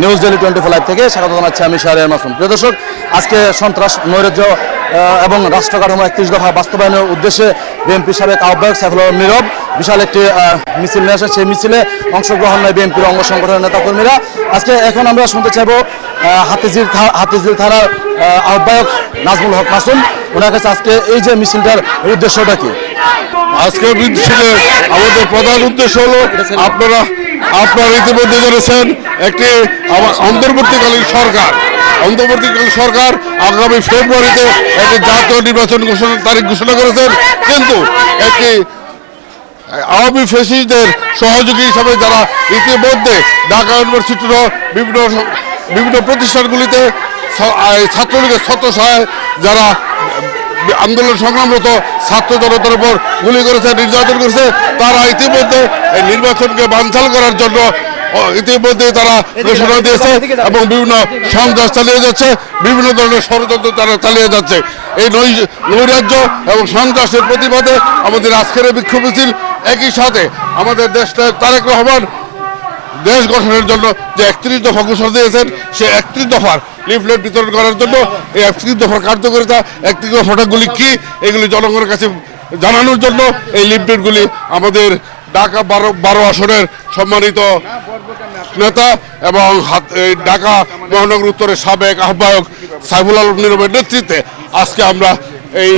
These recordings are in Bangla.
নিউজ ডেইলি 24 লাইভ থেকে স্বাগত জানাচ্ছি আমি শাহরিয়ার মাসুম। প্রিয় দর্শক, আজকে সন্ত্রাস, নৈরাজ্য এবং রাষ্ট্র কাঠামো 31 দফা বাস্তবায়নের উদ্দেশ্যে বিএনপি সাবেক আহ্বায়ক সাইফুল আলম নীরব বিশাল একটি মিছিল নিয়ে আসে। সেই মিছিলে অংশগ্রহণ নেয় বিএনপির অঙ্গ সংগঠনের নেতাকর্মীরা। আজকে এখন আমরা শুনতে চাইব হাতিঝিল থানার আহ্বায়ক নাজমুল হক মাসুম, ওনার কাছে আজকে এই যে মিছিলটার উদ্দেশ্যটা কি? আজকে মিছিলের আমাদের প্রধান উদ্দেশ্য হলো আপনারা ইতিমধ্যে জেনেছেন একটি অন্তর্বর্তীকালীন সরকার আগামী ফেব্রুয়ারিতে একটি জাতীয় নির্বাচন তারিখ ঘোষণা করেছেন, কিন্তু একটি আওয়ামী ফ্যাসিস্টদের সহযোগী হিসাবে যারা ইতিমধ্যে ঢাকা ইউনিভার্সিটির বিভিন্ন প্রতিষ্ঠানগুলিতে ছাত্রলীগের ছত্রছায়ায় যারা আন্দোলন সংগ্রামরত ছাত্র জনতার উপর গুলি করেছে, নির্যাতন করেছে, তারা ইতিমধ্যে এই নির্বাচনকে বানচাল করার জন্য ইতিমধ্যে তারা ঘোষণা দিয়েছে এবং বিভিন্ন সন্ত্রাস চালিয়ে যাচ্ছে, বিভিন্ন ধরনের ষড়যন্ত্র তারা চালিয়ে যাচ্ছে। এই নৈরাজ্য এবং সন্ত্রাসের প্রতিবাদে আমাদের আজকের বিক্ষোভ মিছিল। একই সাথে আমাদের দেশটা তারেক রহমান দেশ গঠনের জন্য যে 31 দফা ঘোষণা দিয়েছেন, সে 31 দফার লিফলেট বিতরণ করার জন্য এই 31 দফার কার্যকারিতা, 31 দফাগুলি কি, এগুলি জনগণের কাছে জানানোর জন্য এই লিফলেটগুলি আমাদের ঢাকা 12 আসনের সম্মানিত নেতা এবং ঢাকা মহানগর উত্তরের সাবেক আহ্বায়ক সাইফুল আলম নীরবের নেতৃত্বে আজকে আমরা এই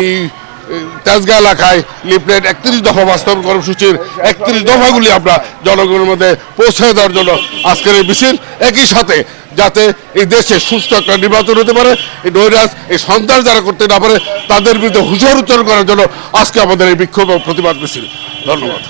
তেজগাঁ এলাকায় লিফলেট 31 দফা বাস্তবায়ন কর্মসূচির 31 দফাগুলি আমরা জনগণের মধ্যে পৌঁছে দেওয়ার জন্য আজকের এই মিছিল। একই সাথে যাতে এই দেশে সুস্থ একটা নির্বাচন হতে পারে, এই নৈরাজ, এই সন্ত্রাস যারা করতে না পারে তাদের বিরুদ্ধে হুঁশিয়ারি উচ্চারণ করার জন্য আজকে আমাদের এই বিক্ষোভ ও প্রতিবাদ মিছিল। ধন্যবাদ।